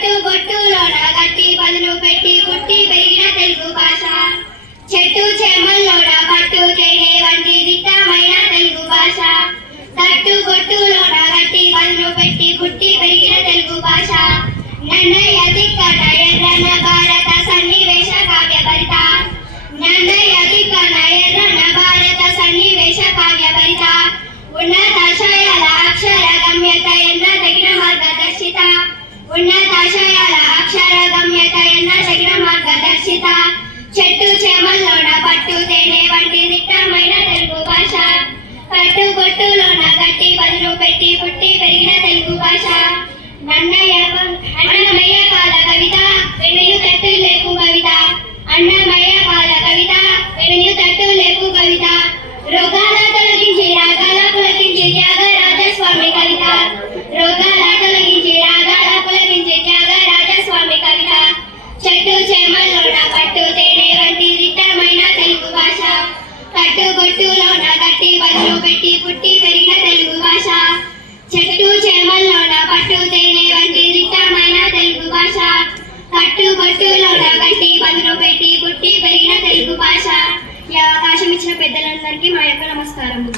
కట్టుబొట్టులోన గట్టి పదును పెట్టి పుట్టి పెరిగిన తెలుగు భాష. చెట్టు చేమల్లోన పట్టు తేనె వంటి దిట్టమైన తెలుగు భాష. కట్టుబొట్టులోన గట్టి పదును పెట్టి పుట్టి పెరిగిన తెలుగు భాష. నన్నయ్య దిక్కన ఎర్రన భారత సన్నివేశ కావ్య భరిత. నన్నయ్య దిక్కన ఎర్రన భారత సన్నివేశ కావ్య భరిత. ఉన్నతాశయాల అక్షర గమ్యత ఎన్న తగిన మార్గదర్శిత. ఉన్నతాశయాల అక్షర గమ్యత ఎన్న తగిన మార్గదర్శిత. చెట్టు చేమల్లోన పట్టు తేనె వంటి దిట్టమైన తెలుగు భాష. కట్టుబొట్టులోన గట్టి పదును పెట్టి పుట్టి పెరిగిన తెలుగు భాష. అన్నమయ్య కాల కవిత వెనుయు తట్టు లేకు కవిత. అన్నమయ్య కాల కవిత వెనుయు తట్టు లేకు కవిత. రోగాల తొలగించి రాగాల పులకించి త్యాగరాజ స్వామి కవిత. రోగాల తొలగించి రాగాల పులకించి త్యాగరాజ స్వామి కవిత. చెట్టు చేమల్లోన పట్టు తేనె వంటి దిట్టమైన తెలుగు భాష. కట్టుబొట్టులోన గట్టి పదును పెట్టి పుట్టి పెరిగిన తెలుగు భాష. చెట్టు చేమల్లోన పట్టు తేనె వంటి దిట్టమైన తెలుగు భాష. కట్టుబొట్టులోన గట్టి పదును పెట్టి పుట్టి పెరిగిన తెలుగు భాష. ఈ అవకాశం ఇచ్చిన పెద్దలందరికీ మా యొక్క నమస్కారము.